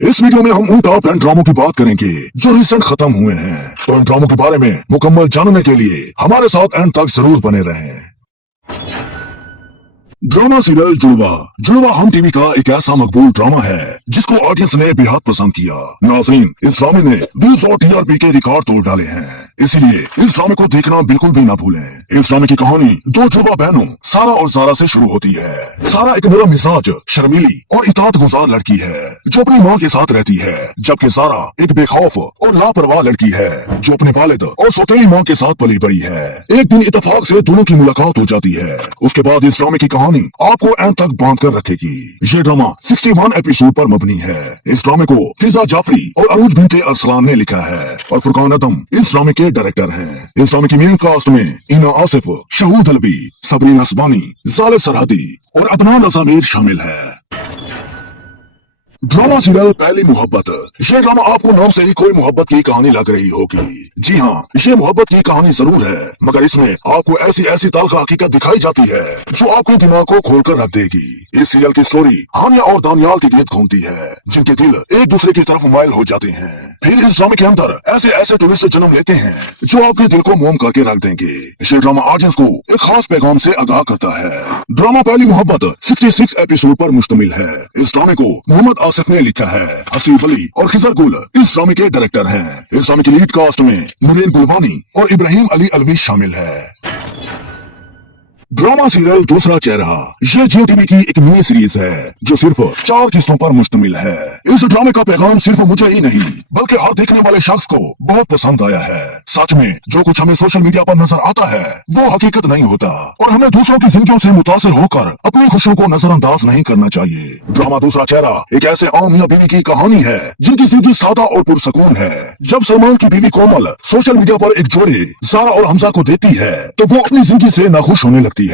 इस वीडियो में हम उन टॉप 10 ड्रामों की बात करेंगे जो रिसेंट खत्म हुए हैं। तो इन ड्रामों के बारे में मुकम्मल जानने के लिए हमारे साथ एंड तक जरूर बने रहें। ड्रामा सीरियल जुड़वा। जुड़वा हम टीवी का एक ऐसा मकबूल ड्रामा है जिसको ऑडियंस ने बेहद पसंद किया। नाज़रीन, इस ड्रामे ने व्यूज और टीआरपी के रिकॉर्ड तोड़ डाले हैं, इसलिए इस ड्रामे को देखना बिल्कुल भी ना भूलें। इस ड्रामे की कहानी दो जुड़वा बहनों सारा और जारा से शुरू होती है। सारा एक नरम मिजाज, शर्मीली और इताअतगुजार लड़की है जो अपनी माँ के साथ रहती है, जबकि जारा एक बेखौफ और लापरवाह लड़की है जो अपने वालिद और सौतेली माँ के साथ पली बड़ी है। एक दिन इत्तेफाक से दोनों की मुलाकात हो जाती है। उसके बाद इस ड्रामे की कहानी आपको एंड तक बांध कर रखेगी। ये ड्रामा 61 एपिसोड पर मबनी है। इस ड्रामे को फिजा जाफरी और अरूज बिनते अरसलान ने लिखा है और फुरकान अदम इस ड्रामे के डायरेक्टर हैं। इस ड्रामे की मेन कास्ट में इना आसिफ, शहूद हलवी, सबरीन हसबानी, जाले सरहदी और अदनान रज़ा मीर शामिल है। ड्रामा सीरियल पहली मोहब्बत। ये ड्रामा आपको नाम से ही कोई मोहब्बत की कहानी लग रही होगी। जी हाँ, ये मोहब्बत की कहानी जरूर है, मगर इसमें आपको ऐसी ऐसी ताल्का हकीकत दिखाई जाती है जो आपके दिमाग को खोलकर रख देगी। इस सीरियल की स्टोरी हानिया और दानियाल के गीत घूमती है जिनके दिल एक दूसरे की तरफ माइल हो जाते हैं। फिर इस ड्रामे के अंदर ऐसे ऐसे ट्विस्ट जन्म लेते हैं जो आपके दिल को मोम करके रख देंगे। ये ड्रामा ऑडियंस को एक खास पैगाम से आगाह करता है। ड्रामा पहली मोहब्बत 66 एपिसोड पर मुश्तमिल है। इस ड्रामे को मोहम्मद आसिफ ने लिखा है। हसीब अली और खिजर गुल इस ड्रामे के डायरेक्टर हैं। इस ड्रामे की लीड कास्ट में नूरीन गुलबानी और इब्राहिम अली अलवी शामिल है। ड्रामा सीरियल दूसरा चेहरा। ये जियो टीवी की एक मिनी सीरीज है जो सिर्फ 4 किस्तों पर मुश्तमिल है। इस ड्रामे का पैगाम सिर्फ मुझे ही नहीं बल्कि हर देखने वाले शख्स को बहुत पसंद आया है। सच में जो कुछ हमें सोशल मीडिया पर नजर आता है वो हकीकत नहीं होता और हमें दूसरों की जिंदगियों से मुतासिर होकर अपनी खुशियों को नजरअंदाज नहीं करना चाहिए। ड्रामा दूसरा चेहरा एक ऐसे आम मियां बीवी की कहानी है जिनकी जिंदगी सादा और पुरसकून है। जब सलमान की बीवी कोमल सोशल मीडिया पर एक जोड़े जारा और हमजा को देखती है तो वो अपनी जिंदगी से नाखुश होने लगती है।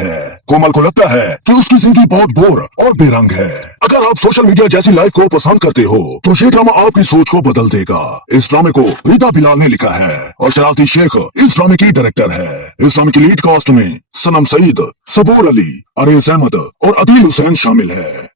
कोमल को लगता है कि उसकी जिंदगी बहुत बोर और बेरंग है। अगर आप सोशल मीडिया जैसी लाइफ को पसंद करते हो तो ये ड्रामा आपकी सोच को बदल देगा। इस ड्रामे को रिदा बिलाल ने लिखा है और शरारती शेख इस ड्रामे की डायरेक्टर है। इस ड्रामे की लीड कास्ट में सनम सईद, सबूर अली, अरेज अहमद और अदील हुसैन शामिल है।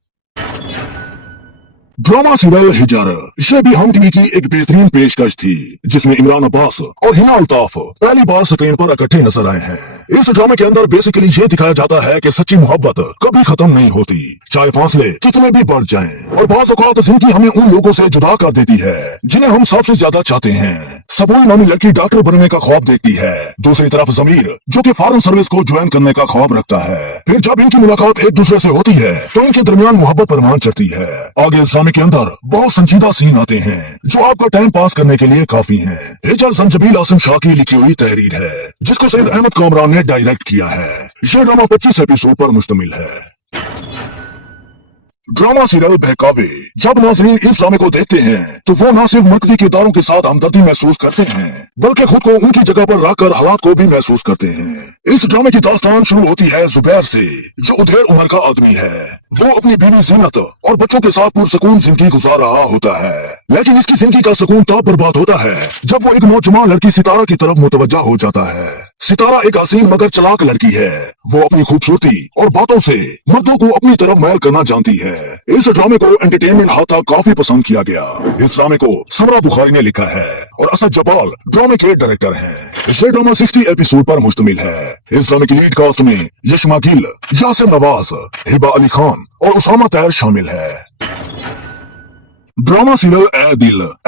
Drama serial Hijr. ये भी हम टीवी की एक बेहतरीन पेशकश थी जिसमें इमरान अब्बास और हिना अल्ताफ पहली बार स्क्रीन पर इकट्ठे नजर आए हैं। इस ड्रामे के अंदर बेसिकली ये दिखाया जाता है कि सच्ची मोहब्बत कभी खत्म नहीं होती, चाहे फासले कितने भी बढ़ जाएं। और बाज़ औक़ात जिंदगी हमें उन लोगों से जुदा कर देती है जिन्हें हम सबसे ज्यादा चाहते हैं। सबूर नामी लड़की डॉक्टर बनने का ख्वाब देखती है, दूसरी तरफ जमीर जो कि फॉरेन सर्विस को ज्वाइन करने का ख्वाब रखता है। फिर जब इनकी मुलाकात एक दूसरे से होती है तो इनके दरमियान मोहब्बत परवान चढ़ती है। आगे इस ड्रामे के अंदर बहुत संजीदा सीन आते हैं जो आपका टाइम पास करने के लिए काफी हैं। हिजर संजबील आसिम शाह की लिखी हुई तहरीर है जिसको सैयद अहमद कामरान ने डायरेक्ट किया है। यह ड्रामा 25 एपिसोड पर मुश्तमिल है। ड्रामा सीरियल बहकावे। जब नाज़रीन इस ड्रामे को देखते हैं तो वो न सिर्फ मरकजी किरदारों के साथ हमदर्दी महसूस करते हैं बल्कि खुद को उनकी जगह पर रखकर हालात को भी महसूस करते हैं। इस ड्रामे की दास्तान शुरू होती है जुबैर से जो उधेड़ उम्र का आदमी है। वो अपनी बीवी जीनत और बच्चों के साथ पुरसकून जिंदगी गुजार रहा होता है, लेकिन इसकी जिंदगी का सुकून तब बर्बाद होता है जब वो एक नौजवान लड़की सितारा की तरफ मुतवज्जा हो जाता है। सितारा एक हसीन मगर चलाक लड़की है। वो अपनी खूबसूरती और बातों से मर्दों को अपनी तरफ मैल करना जानती है। इस ड्रामे को एंटरटेनमेंट हाथ तक काफी पसंद किया गया। इस ड्रामे को समरा बुखारी ने लिखा है और असद जबाल ड्रामे के डायरेक्टर हैं। ये ड्रामा 60 एपिसोड पर मुश्तमिल है। इस ड्रामे की लीड कास्ट में यशमा गिल, यासिर नवाज, हिबा अली खान और उसामा तैर शामिल है। ड्रामा सीरियल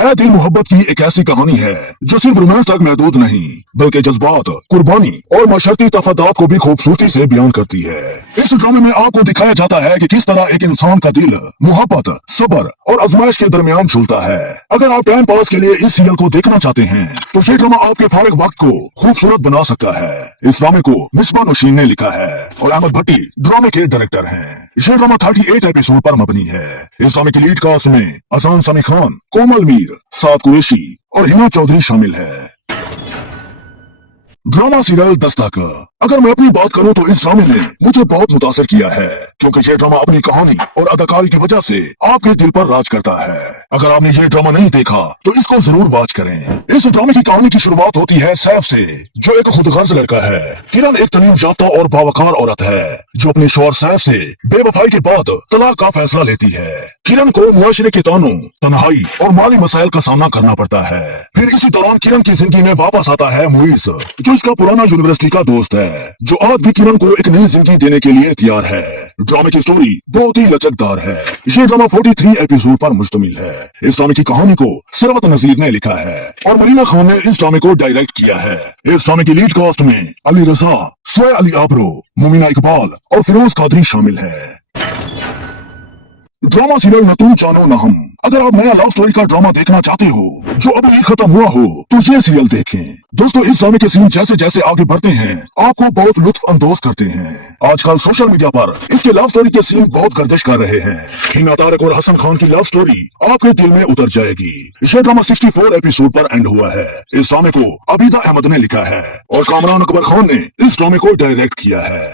ए दिल मोहब्बत की एक ऐसी कहानी है जो सिर्फ रोमांस तक महदूद नहीं बल्कि जज्बात, कुर्बानी और माशरती तफादात को भी खूबसूरती से बयान करती है। इस ड्रामे में आपको दिखाया जाता है कि किस तरह एक इंसान का दिल मोहब्बत, सब्र और आजमाइश के दरमियान झूलता है। अगर आप टाइम पास के लिए इस सीरियल को देखना चाहते हैं तो ये ड्रामा आपके फारिग वक्त को खूबसूरत बना सकता है। इस ड्रामे को मिसबा नौशीन ने लिखा है और अहमद भट्टी ड्रामे के डायरेक्टर हैं। ये ड्रामा 38 एपिसोड पर मबनी है। इस ड्रामे की लीड कास्ट में असान समी खान, कोमल मीर, साद कुरैशी और हिमा चौधरी शामिल है। Drama serial Dastak. अगर मैं अपनी बात करूं तो इस ड्रामे ने मुझे बहुत मुतासर किया है, क्योंकि ये ड्रामा अपनी कहानी और अदाकारी की वजह से आपके दिल पर राज करता है। अगर आपने ये ड्रामा नहीं देखा तो इसको जरूर वॉच करें। इस ड्रामे की कहानी की शुरुआत होती है सैफ से, जो एक खुदगर्ज लड़का है। किरण एक तालीम याफ्ता और बावकार औरत है, जो अपने शौहर सैफ से बेवफाई के बाद तलाक का फैसला लेती है। किरण को मुआशरे के तानों, तन्हाई और माली मसाइल का सामना करना पड़ता है। फिर इसी दौरान किरण की जिंदगी में वापस आता है मुइस, जो इसका पुराना यूनिवर्सिटी का दोस्त है, जो आज भी किरण को एक नई जिंदगी देने के लिए तैयार है। ड्रामे की स्टोरी बहुत ही लचकदार है। ये ड्रामा 43 एपिसोड पर मुश्तमिल है। इस ड्रामे की कहानी को सरवत नजीर ने लिखा है और मरीना खान ने इस ड्रामे को डायरेक्ट किया है। इस ड्रामे की लीड कास्ट में अली रजा, सोया अली आबरो, मुमीना इकबाल और फिरोज कादरी शामिल है। ड्रामा सीरियल न तुम जानो न हम। अगर आप नया लव स्टोरी का ड्रामा देखना चाहते हो जो अभी खत्म हुआ हो तो ये सीरियल देखें। दोस्तों, इस ड्रामे के सीन जैसे जैसे आगे बढ़ते हैं आपको बहुत लुत्फ अंदोज करते हैं। आजकल सोशल मीडिया पर इसके लव स्टोरी के सीन बहुत गर्दिश कर रहे हैं। हिना तारक और हसन खान की लव स्टोरी आपके दिल में उतर जाएगी। ये ड्रामा 64 एपिसोड पर एंड हुआ है। इस ड्रामे को अबीदा अहमद ने लिखा है और कामरान अकबर खान ने इस ड्रामे को डायरेक्ट किया है।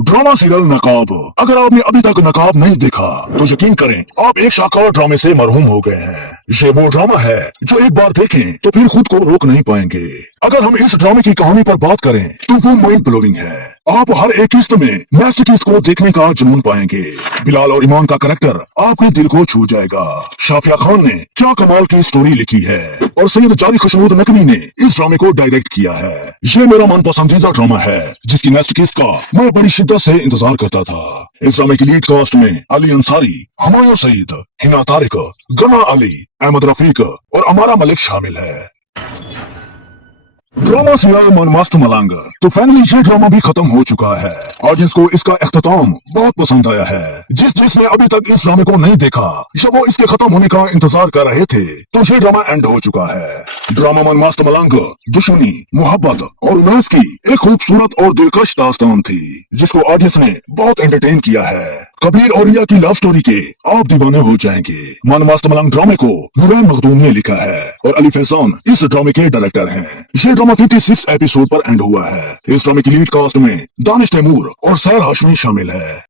ड्रामा सीरियल नकाब। अगर आपने अभी तक नकाब नहीं देखा तो यकीन करें आप एक शानदार ड्रामे से मरहूम हो गए हैं। ये वो ड्रामा है जो एक बार देखें तो फिर खुद को रोक नहीं पाएंगे। अगर हम इस ड्रामे की कहानी पर बात करें तो वो माइंड ब्लोइंग है। आप हर एक किस्त में मास्टरपीस को देखने का जुनून पाएंगे। बिलाल और ईमान का कैरेक्टर आपके दिल को छू जाएगा। शाफिया खान ने क्या कमाल की स्टोरी लिखी है और सैयद जारी खुशनूद नकवी ने इस ड्रामे को डायरेक्ट किया है। ये मेरा मन पसंदीदा ड्रामा है जिसकी नेक्स्ट किस्त का मैं बड़ी शिद्दत से इंतजार करता था। इस ड्रामे की लीड कास्ट में अली अंसारी, हुमायूं सईद, हिना तारिक, गना अली, अहमद रफीक और अमारा मलिक शामिल है। ड्रामा सीरियल मनमस्त मलंग। तो फाइनली ये ड्रामा भी खत्म हो चुका है और जिसको इसका इख्तिताम बहुत पसंद आया है, जिसने अभी तक इस ड्रामे को नहीं देखा या वो इसके खत्म होने का इंतजार कर रहे थे, तो ये ड्रामा एंड हो चुका है। ड्रामा मनमस्त मलंग दुश्मनी, मोहब्बत और उमैस की एक खूबसूरत और दिलकश दास्तान थी, जिसको ऑडियंस ने बहुत एंटरटेन किया है। कबीर और रिया की लव स्टोरी के आप दीवाने हो जाएंगे। मनमस्त मलंग ड्रामे को नुरैन मखदूम ने लिखा है और अली फैजान इस ड्रामे के डायरेक्टर हैं। ये ड्रामा 56 एपिसोड पर एंड हुआ है। इस ड्रामे की लीड कास्ट में दानिश तैमूर और सैर हाशमी शामिल है।